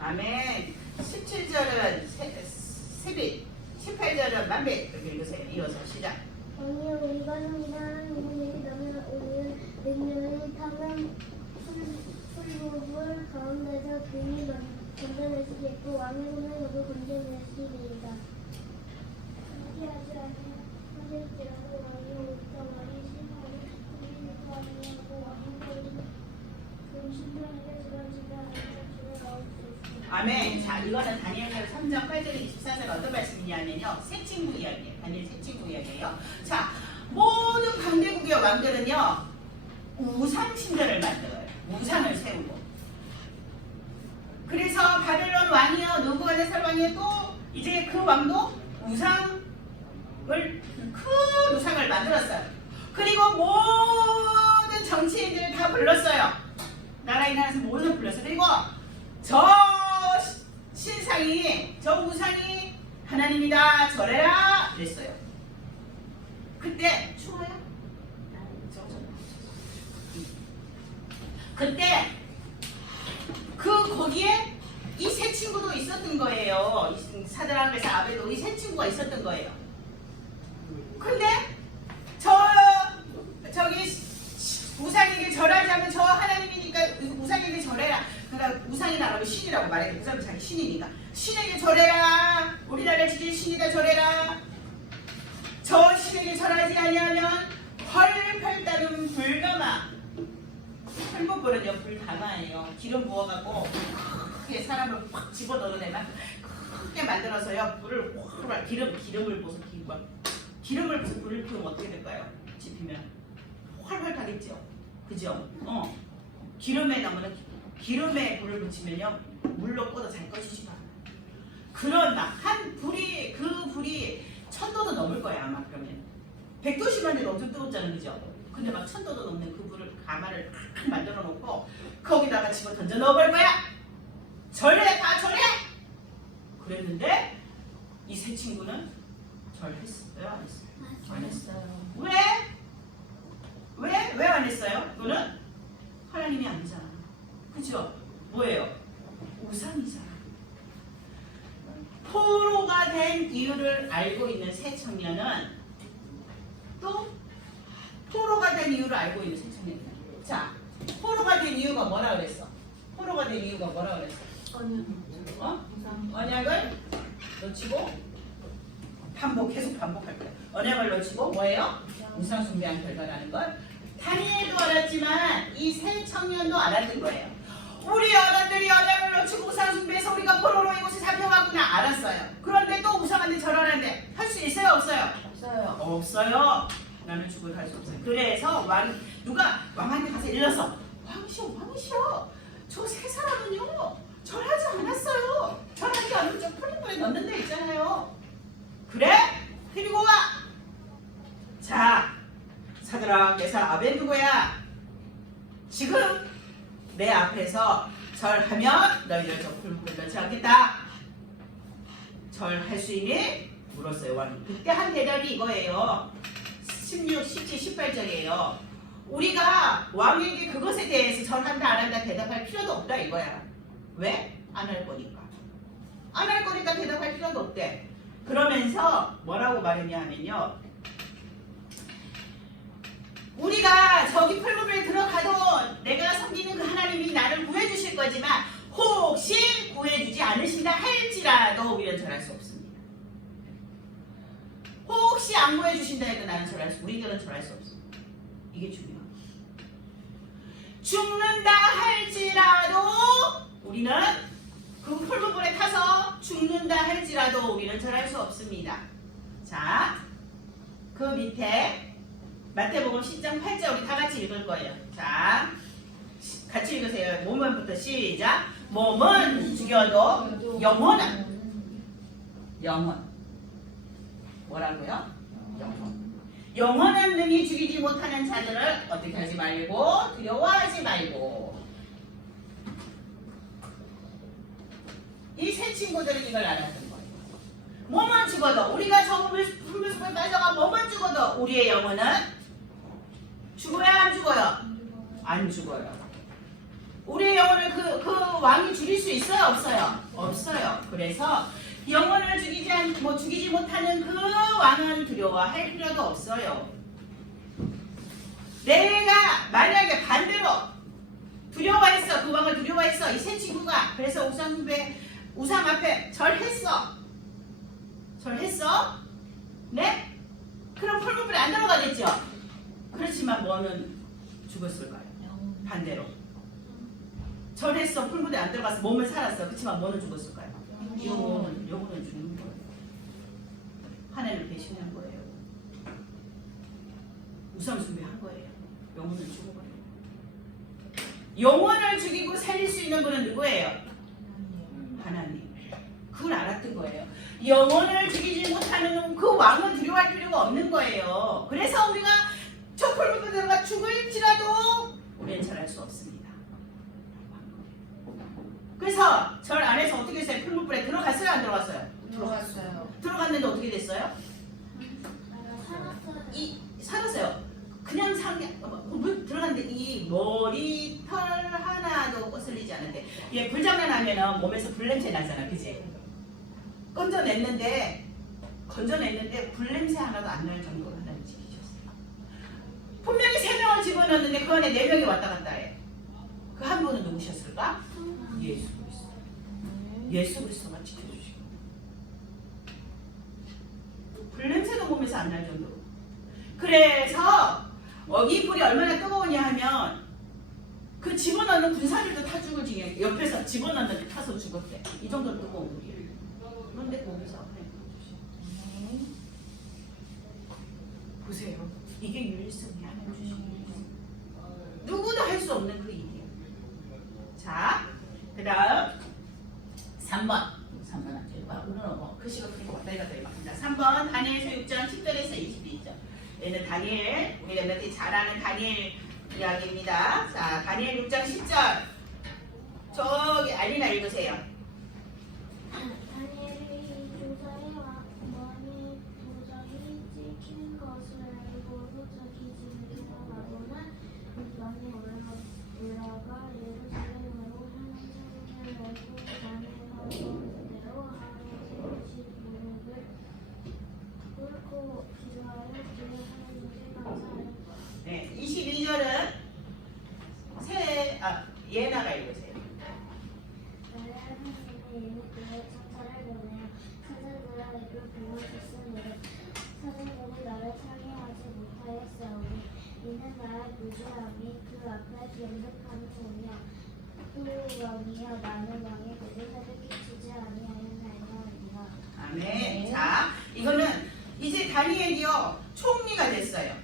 아멘. 17절은 세빛, 18절은 만빛. 읽으세요. 이어서 시작. 아니요, 우리가 성장하는 일이 나면 우리는 능력이 타는 풀목을 가운데서 등이 건져낼 수 있고 왕의 손을 모두 건져낼 수 있다. 하지 않을지라도 왕이 오리까 왕이 심하게 우리는 아니하고 왕이 그 심판에게 들어지다 않을 줄을 알수 있습니다. 아멘. 자, 이거는 다니엘서 3장 8절 24절 어떤 말씀이냐면요. 새 친구 이야기예요. 다니엘 새 친구 이야기예요. 자, 모든 강대국의 왕들은요. 우상 신전을 만들어요. 우상을 세우고. 그래서 바벨론 왕이요. 느부갓네살 왕이요. 또 이제 그 왕도 큰 우상을 만들었어요. 그리고 모든 정치인들을 다 불렀어요. 나라에 나라에서 모두 불렀어요. 그리고 저 신상이, 저 우상이 하나님이다, 절해라 그랬어요. 그때 추워요? 그때 거기에 이 세 친구도 있었던 거예요. 사드락 메삭 아베도 이 세 친구가 있었던 거예요. 근데 저기 우상에게 절하지 않으면 저 하나님이니까 우상에게 절해라. 그러니까 우상이라고 신이라고 말해요. 우상은 자기 신이니까 신에게 절해라. 우리나라 지킬 신이다 절해라. 저 신에게 절하지 아니하면 펄펄 따른 불가마. 펄펄불은요 불가마예요. 기름 부어갖고 크게 사람을 확 집어넣어내면 크게 만들어서요 불을 확 기름을 부어서 기름을 부어서 불을 피우면 어떻게 될까요? 지피면 활활 타겠죠. 그죠? 기름에 나무는 기름에 불을 붙이면요 물로 꺼도 잘 꺼지지가 않아요. 그러나 그 불이 1000도도 넘을 거야 아마. 그러면 100도씨만 해도 엄청 뜨겁잖아요. 그죠? 근데 막 1000도도 넘는 그 불을 가마를 팍 만들어 놓고 거기다가 집어 던져 넣어볼 거야. 절해 다 절해. 그랬는데 이 세 친구는 절했어요 안 했어요? 안 했어요. 왜 안 했어요? 이거는 하나님이 아니잖아. 그죠? 뭐예요? 우상이잖아. 포로가 된 이유를 알고 있는 새 청년은 또 포로가 된 이유를 알고 있는 새 청년이야. 자, 포로가 된 이유가 뭐라 그랬어? 포로가 된 이유가 뭐라 그랬어? 언약을 놓치고 계속 반복할 거야. 언약을 놓치고 뭐예요? 우상 숭배한 결과라는 걸 다니엘도 알았지만 이 새 청년도 알았던 거예요. 우리 어른들이 언약을 놓치고 우상 숭배해서 우리가 포로로 이곳에 잡혀가구나 알았어요. 그런데 또 우상한테 절하는데 할 수 있어요 없어요? 없어요. 나는 죽을 할 수 없어요. 그래서 누가 왕한테 가서 일러서 왕이시여 저 세 사람은요 절하지 않았어요. 절하지 않으면 저 풀린물에 넣는 데 있잖아요. 그래? 데리고 와. 자, 사드락 메삭 아벤누고야 지금 내 앞에서 절하면 너희를 저 풀물에 넣지 않겠다. 절할 수 있니? 물었어요 왕이. 그때 한 대답이 이거예요. 16, 17, 18절이에요. 우리가 왕에게 그것에 대해서 절한다 안 한다 대답할 필요도 없다 이거야. 왜? 안 할 거니까. 안 할 거니까 대답할 필요도 없대. 그러면서 뭐라고 말했냐 하면요. 우리가 저기 풀무불에 들어가도 내가 섬기는 그 하나님이 나를 구해주실 거지만 혹시 구해주지 않으신다 할지라도 우리는 절할 수 없습니다. 혹시 안 구해주신다 해도 나는 우리들은 절할 수 없습니다. 이게 중요합니다. 죽는다 할지라도 우리는 그 풀무불에 타서 죽는다 할지라도 우리는 절할 수 없습니다. 자, 그 밑에 마태복음 10장 8절 우리 다 같이 읽을 거예요. 자, 같이 읽으세요. 몸은부터 시작. 몸은 죽여도 영혼 뭐라고요? 영원한 능히 죽이지 못하는 자들을 어떻게 하지 말고 두려워하지 말고. 이 세 친구들은 이걸 알았던 거예요. 뭐만 죽어도 우리가 저 불불숲에 빠져가 뭐만 죽어도 우리의 영혼은 죽어야 안 죽어요? 안 죽어요. 우리의 영혼을 그 왕이 죽일 수 있어요? 없어요? 없어요. 그래서 영혼을 죽이지 못하는 그 왕은 두려워할 필요도 없어요. 내가 만약에 반대로 두려워했어, 그 왕을 두려워했어, 이 세 친구가. 그래서 우상 앞에 절했어. 네? 그럼 풀무불에 안 들어가겠죠? 그렇지만 뭐는 죽었을까요? 반대로. 절했어, 풀무불에 안 들어가서 몸을 살았어. 그렇지만 뭐는 죽었을까요? 영혼은 죽는 거예요. 하나님을 배신한 거예요. 우상 숭배한 거예요. 영혼은 죽어버려요. 영혼을 죽이고 살릴 수 있는 분은 누구예요? 하나님. 그걸 알았던 거예요. 영혼을 죽이지 못하는 그 왕은 두려워할 필요가 없는 거예요. 그래서 우리가 저 풀무불에 들어가 죽을지라도 우리는 잘할 수 없습니다. 그래서 절 안에서 어떻게 했어요? 풀무불에 들어갔어요? 안 들어갔어요? 들어갔어요. 들어갔는데 어떻게 됐어요? 살았어요. 그냥 들어갔는데 이 머리털 하나도 거슬리지 않은데, 얘 불장난하면 몸에서 불냄새 나잖아, 그지? 건져냈는데 불냄새 하나도 안 날 정도로 하나님 지키셨어요. 분명히 3명을 집어넣었는데 그 안에 4명이 왔다 갔다 해. 그 한 분은 누구셨을까? 예수 그리스도. 예수 그리스도가 지켜주시고, 불냄새도 몸에서 안 날 정도로. 그래서 이 불이 얼마나 뜨거우냐 하면 그 집어넣는 군사들도 타 죽을 지경, 옆에서 집어넣는데 타서 죽었대. 이 정도로 뜨거운 불이에요. 그런데 거기서 하나님 주시고, 보세요. 이게 유일성이 하나님 주신 일이에요. 누구도 할 수 없는 그 일이에요. 자, 그 다음 3번 오늘은 글씨가 그렇게 왔다 갔다 해봤습니다. 3번 다니엘서 6장 10절에서 22절. 얘는 다니엘, 우리가 몇 개 잘 아는 다니엘 이야기입니다. 자, 다니엘 6장 10절. 저기 알리나 읽으세요. 다니엘이 조사의 왕이 도저히 지키는 것을 알고도 저기 집에 가고는 왕이 올라가 예루살렘으로 하는 창문을 열고 다니엘하고 그대로 하루 25일을 꿇고 기도하여 주의 하나님께 감사하였다. 네, 22절은 예나가 읽으세요. 나의 하나님의 이름으로 천사를 보내어 사자들에게 불러주시니 사자들이 나를 상해하지 못하였사오니 이는 나의 무지함이 그 앞에 경백함이오며 그 왕이여 나는 왕의 고개를 끼치지 아니하였나이다. 아멘. 자, 이거는 이제 다니엘이요 총리가 됐어요.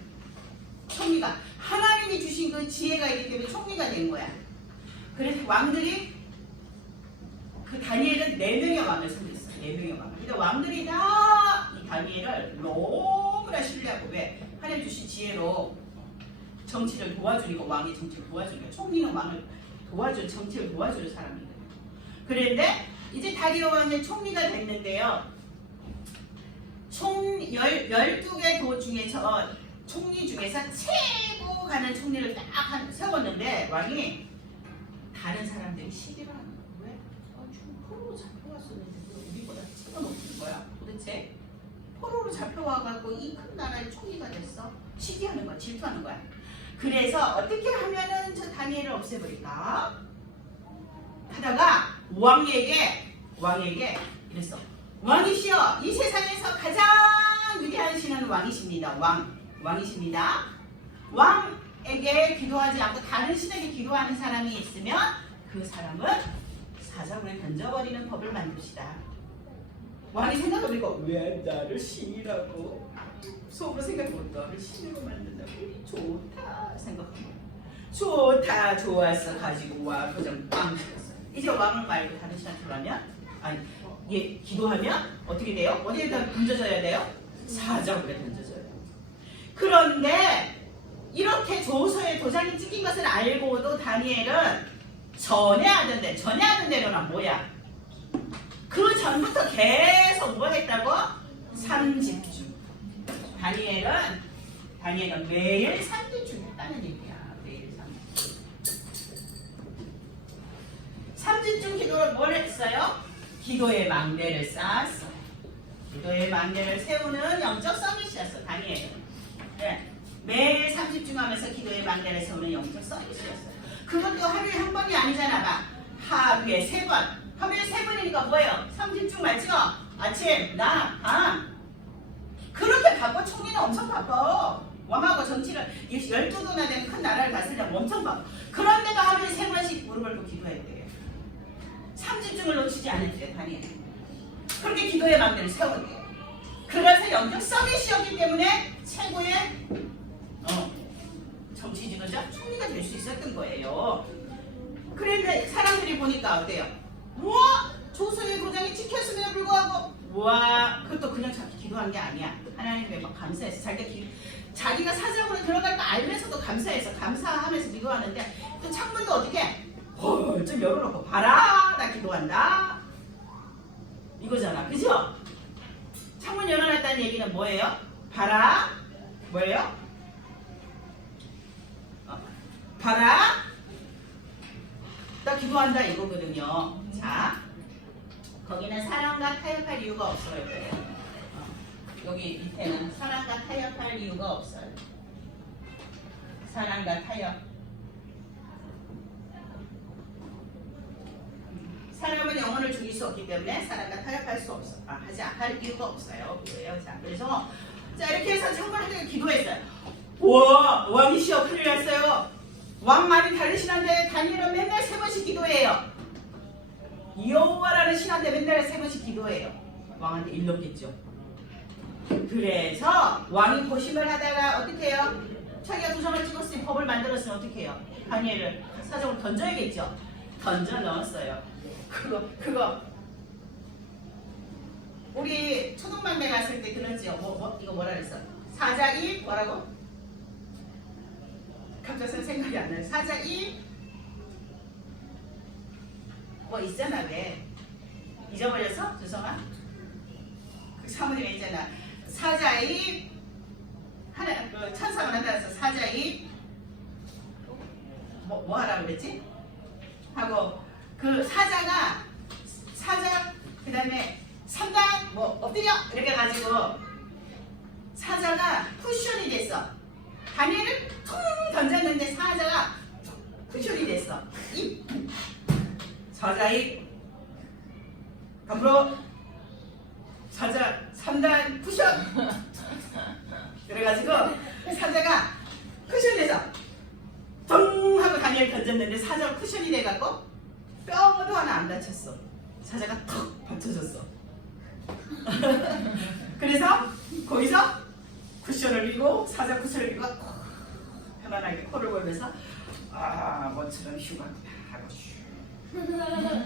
총리가 하나님이 주신 그 지혜가 있기 때문에 총리가 된 거야. 그래서 왕들이 그 다니엘은 4명의 왕을 섬겼어. 4명의 왕. 근데 왕들이 다 이 다니엘을 너무나 신뢰하고, 왜? 하나님 주신 지혜로 정치를 도와주니까, 왕이 정치를 도와주니까, 총리는 왕을 도와주는, 정치를 도와주는 사람이에요. 그런데 이제 다리오 왕이 총리가 됐는데요. 12개 도 중에서 총리 중에서 최고 가는 총리를 딱 세웠는데 왕이 다른 사람들이 시기를 하는 거야. 왜? 지금 포로로 잡혀왔었는데 우리보다 차가 높은 거야. 도대체 포로로 잡혀와갖고 이 큰 나라의 총리가 됐어. 시기하는 거야. 질투하는 거야. 그래서 어떻게 하면은 저 다니엘을 없애버릴까 하다가 왕에게 이랬어. 왕이시여, 이 세상에서 가장 위대하시는 왕이십니다. 왕이십니다. 왕에게 기도하지 않고 다른 신에게 기도하는 사람이 있으면 그 사람은 사자굴에 던져버리는 법을 만듭시다. 왕이 생각해보니까 왜 나를 신이라고 속으로 생각해보고 너를 신으로 만든다고 좋다 생각하고 좋다 좋았어 가지고 와 그냥 빵 죽였어요. 이제 왕을 말고 다른 신한테 하면 기도하면 어떻게 돼요? 어디에다 던져져야 돼요? 사자굴에 던져져요. 그런데 이렇게 조서에 도장이 찍힌 것을 알고도 다니엘은 전해하던 대로는 뭐야? 그 전부터 계속 뭐 했다고? 3집중. 다니엘은 매일 3집중 했다는 얘기야. 매일 3집중 기도를 뭘 했어요? 기도의 망대를 쌓았어. 기도의 망대를 세우는 영적 서밋이었어. 다니엘은. 네. 매일 3집중하면서 기도의 망대를 세우는 영적 서밋이었어. 그것도 하루에 한 번이 아니잖아. 봐. 하루에 3번. 하루에 3번이니까 뭐예요? 3집중 맞죠? 아침, 낮, 밤. 그렇게 바빠. 총리는 엄청 바빠. 왕하고 정치를 12도나 되는 큰 나라를 다스리려면 엄청 바빠. 그런데도 하루에 3번씩 무릎을 꿇고 기도했대. 3집중을 놓치지 않았대. 다니엘. 그렇게 기도의 망대를 세웠대. 그래서 영적 서밋이었기 때문에 최고의 정치 지도자 총리가 될 수 있었던 거예요. 그런데 사람들이 보니까 어때요? 우와! 조서의 도장이 찍혔음에도 불구하고 우와! 그것도 그냥 자기 기도한 게 아니야. 하나님께 막 감사해서 자기가 사정으로 들어갈 거 알면서도 감사해서 감사하면서 기도하는데 또 창문도 어떻게 좀 열어놓고 봐라! 나 기도한다. 이거잖아. 그죠? 창문 열어놨다는 얘기는 뭐예요? 봐라. 뭐예요? 봐라. 나 기도한다 이거거든요. 자, 거기는 사랑과 타협할 이유가 없어요. 여기 밑에는 사랑과 타협할 이유가 없어요. 사랑과 타협. 사람은 영혼을 죽일 수 없기 때문에 사랑과 타협할 수 없어. 할 이유가 없어요. 그래요. 자, 그래서 이렇게 해서 창문을 기도했어요. 우와, 왕이시여 큰일 났어요. 왕 말이 다른 신한데 다니엘은 맨날 3번씩 기도해요. 여호와라는 신한데 맨날 3번씩 기도해요. 왕한테 일렀겠죠. 그래서 왕이 고심을 하다가 어떻게 해요? 자기가 도장을 찍었으니 법을 만들었으면 어떻게 해요? 다니엘을 사정으로 던져야겠죠. 던져 넣었어요. 그거 우리 초등반대 갔을 때 들었지요. 이거 뭐라 그랬어? 사자이 뭐라고? 갑자기 생각이 안 나요. 사자이 뭐 있잖아. 왜 잊어버렸어? 주성아? 그 사무리가 있잖아. 사자이 하나 천사가 나타나서 사자이 뭐 하라고 그랬지? 하고 그 사자 그 다음에 3단 뭐 엎드려 이렇게 가지고 사자가 쿠션이 됐어. 다니엘을 퉁 던졌는데 사자가 쿠션이 됐어. 사자의 앞으로 사자 3단 쿠션 그래가지고 사자가 쿠션이 돼서 덩 하고 다니엘 던졌는데 사자가 쿠션이 돼갖고 뼈도 하나 안 다쳤어. 사자가 턱 받쳐졌어. 그래서 거기서 쿠션을 이고 사자 쿠션을 이고 편안하게 코를 골면서 뭐처럼 휴가구나 하고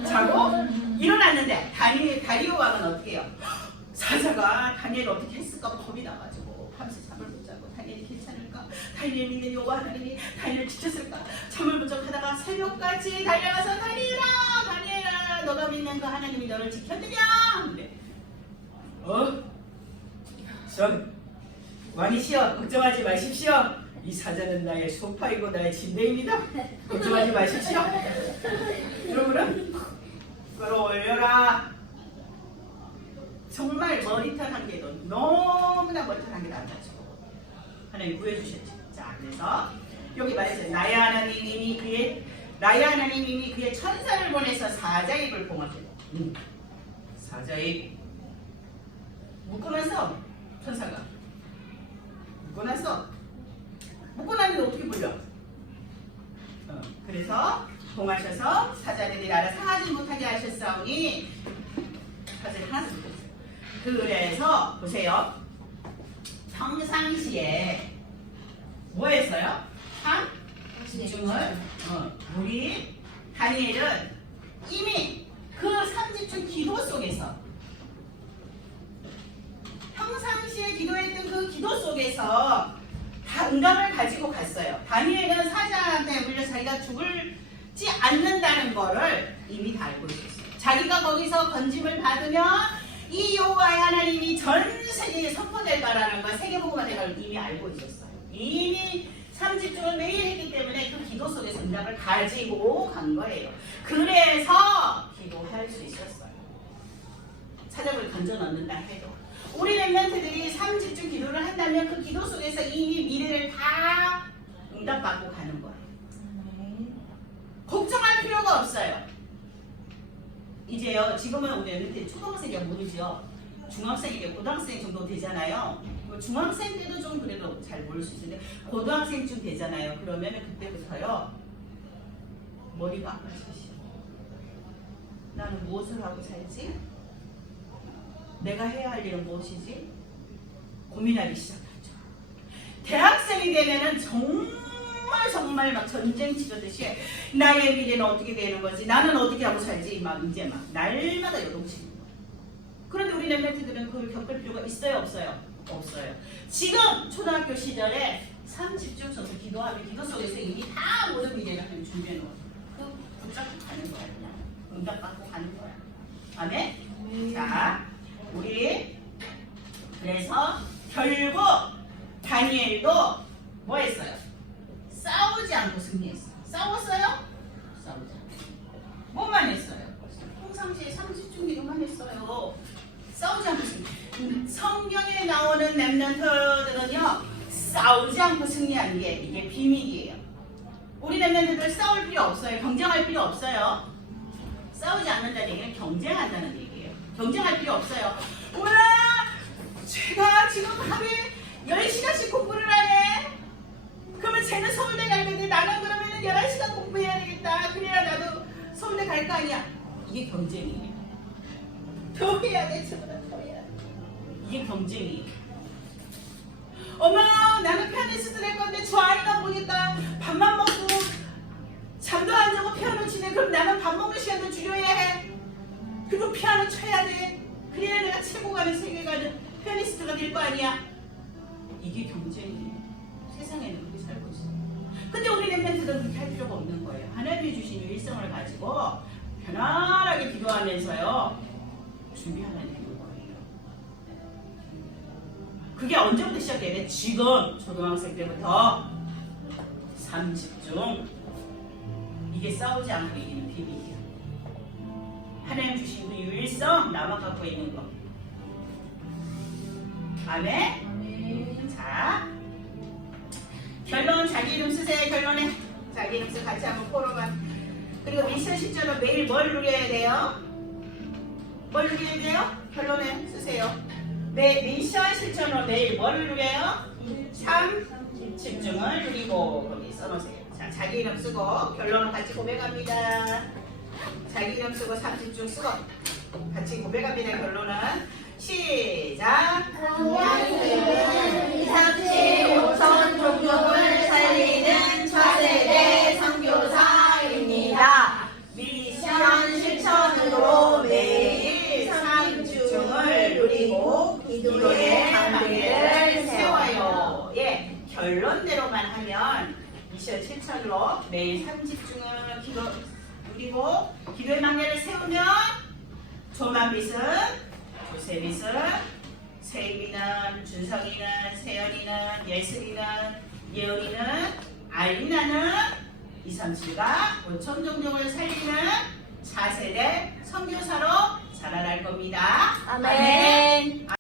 자고 일어났는데 다리오 왕은 어떻게 해요? 사자가 다니엘 어떻게 했을까 겁이 나가지고 밤새 잠을 못 자고 다니엘이 괜찮을까? 다니엘 믿는 여호와 하나님이 다니엘을 지켰을까? 잠을 못 자고 하다가 새벽까지 달려가서 다니엘아 너가 믿는 그 하나님이 너를 지켰느냐? 근데 왕이시여 걱정하지 마십시오. 이 사자는 나의 소파이고 나의 침대입니다. 걱정하지 마십시오. 여러분은 끌어올려라. 정말 머리털 한 개도 너무나 머리털 한 개도 안 다치고 하나님 구해주셨죠. 자, 그래서 여기 말했어요. 나의 하나님이 그의 천사를 보내서 사자입을 봉하셨다. 사자입 묶고 나서 천사가 묶고 나는데 어떻게 불려? 그래서 봉하셔서 사자들이 나를 상하지 못하게 하셨사오니 사자들이 하나도 못 했어요. 그래서 보세요. 평상시에 뭐 했어요? 집중을 우리 다니엘은 이미 그 3집중 기도 속에서 평상시에 기도했던 그 기도 속에서 응답을 가지고 갔어요. 다니엘은 사자한테 물려 자기가 죽을지 않는다는 거를 이미 다 알고 있었어요. 자기가 거기서 건짐을 받으면 이 여호와의 하나님이 전 세계에 선포될 거라는 걸 세계복음화 될 걸 이미 알고 있었어요. 이미 3집중을 매일 했기 때문에 그 기도 속에서 응답을 가지고 간 거예요. 그래서 기도할 수 있었어요. 사자를 던져 넣는다 해도. 우리 랩런트들이 3집중 기도를 한다면 그 기도 속에서 이미 미래를 다 응답받고 가는 거예요. 걱정할 필요가 없어요. 이제요, 지금은 우리 랩런트 초등학생이야 모르죠. 중학생이게 고등학생 정도 되잖아요. 중학생 때도 좀 그래도 잘 모를 수 있는데 고등학생쯤 되잖아요. 그러면 그때부터요 머리가 아파지시. 나는 무엇을 하고 살지? 내가 해야 할 일은 무엇이지? 고민하기 시작하죠. 대학생이 되면은 정말 막 전쟁 치르듯이 나의 미래는 어떻게 되는 거지? 나는 어떻게 하고 살지? 막 이제 막 날마다 요동치는 거예요. 그런데 우리 랩런트들은 그걸 겪을 필요가 있어요, 없어요? 없어요. 지금 초등학교 시절에 3집중 서서 기도하면 기도 속에서 이미 다 모든 미래를 하나님 준비해 놓아요. 그 붙잡고 가는 거야. 그냥 응답받고 가는 거야. 아멘? 자, 우리 그래서 결국 다니엘도 뭐 했어요? 싸우지 않고 승리했어요. 싸웠어요? 싸우지 않고. 뭐만 했어요? 평상시에 3집중 기도만 했어요. 싸우지 않고 승리. 성경에 나오는 랩런트들은요 싸우지 않고 승리하는 게 이게 비밀이에요. 우리 랩런트들 싸울 필요 없어요. 경쟁할 필요 없어요. 싸우지 않는다는 얘기는 경쟁한다는 얘기예요. 경쟁할 필요 없어요. 우와, 제가 지금 하루에 10시간씩 공부를 하네. 그러면 쟤는 서울대 갈 건데 나는 그러면 11시간 공부해야 되겠다. 그래야 나도 서울대 갈 거 아니야. 이게 경쟁이에요. 더 해야 돼. 저보다 더 해야 돼. 이게 경쟁이에요. 엄마, 나는 피아니스트 될 건데 저 아이가 보니까 밥만 먹고 잠도 안 자고 피아노 치네. 그럼 나는 밥 먹는 시간도 줄여야 해. 그리고 피아노 쳐야 돼. 그래야 내가 최고 가는 세계 가는 피아니스트가 될 거 아니야. 이게 경쟁이에요. 세상에는 그렇게 살고 있어요. 근데 우리 랩런트들은 그렇게 할 필요가 없는 거예요. 하나님이 주신 일성을 가지고 편안하게 기도하면서요 준비하면 되는 거예요. 그게 언제부터 시작돼야 돼? 지금 초등학생 때부터 3집중. 이게 싸우지 않고 이기는 비밀이에요. 하나님 주신 그 유일성 나만 갖고 있는 거. 아멘? 자, 결론 자기 이름 쓰세요. 결론에 자기 이름 쓰 같이 한번 포로만. 그리고 미션 실전은 매일 뭘 누려야 돼요? 뭘 누려야 돼요? 결론에 쓰세요. 미션 실전으로 매일 뭘 누려요? 3집중을 누리고 거기 써놓으세요. 자, 자기 이름 쓰고 결론을 같이 고백합니다. 자기 이름 쓰고 3집중 쓰고 같이 고백합니다. 결론은 시작. 하나님은 35천 종족을 살리는 차세대 선교사입니다. 미션 실천으로 매일 3집중을 누리고 기도의 관계를 세워요. 예, 결론대로만 하면 미션 실천으로 매일 3집중을 누리고 기도의 관계를 세우면 조만빛은 조세빛은 세임이는 준성이는 세연이는 예슬이는 예언이는 알리나는 237과 5천 종족을 살리는